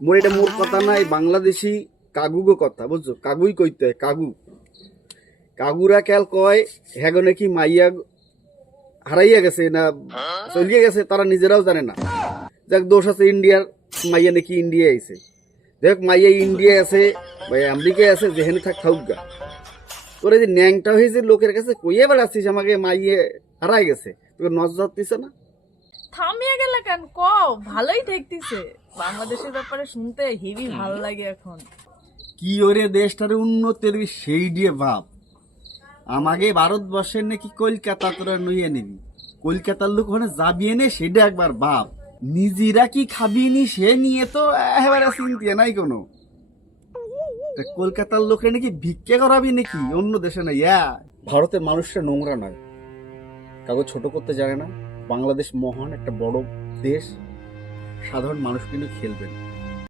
মোর এটা মোর কথা নাই, বাংলাদেশি কাগুগো কথা, বুঝছো? কাগুই কইতে হয়, কাগু। কাগুরা কেল কয় হ্যাগো নাকি মাইয়া হারাইয়া গেছে না চলিয়ে গেছে, তারা নিজেরাও জানে না। যাক, দোষ আছে ইন্ডিয়ার, মাইয়া নাকি ইন্ডিয়া আইছে। দেখ, মাইয়া ইন্ডিয়া আছে বা আমেরিকায় আছে, যেখানে থাক থাকুক গা। তোরা যে ন্যাংটা হয়েছে লোকের কাছে কইয়ে বেড়াচ্ছিস আমাকে মাইয়ে হারাই গেছে, তোকে নজর দিছে না? থামিয়ে গেলে কেন ভালোই ঠেকতিছে। বাংলাদেশের ব্যাপারে শুনতে হেভি ভালো লাগে এখন। কি ওরে দেশটারে উন্নতির সেই দিয়ে ভাব। আমাকে ভারতবর্ষের নাকি কলকাতা তোরা নইয়ে নিবি, কলকাতার লোক ওখানে যাবি নে সেটা একবার ভাব। নিজেরা কি খাবি নি সে নিয়ে তো একেবারে চিন্তা নাই কোনো। তা কলকাতার লোকে নাকি ভিক্ষা করাবি নাকি অন্য দেশে না? ভারতের মানুষরা নোংরা নয়, কাগজ ছোট করতে জানে না। বাংলাদেশ মহান একটা বড় দেশ, সাধারণ মানুষ কিন্তু খেলবেন।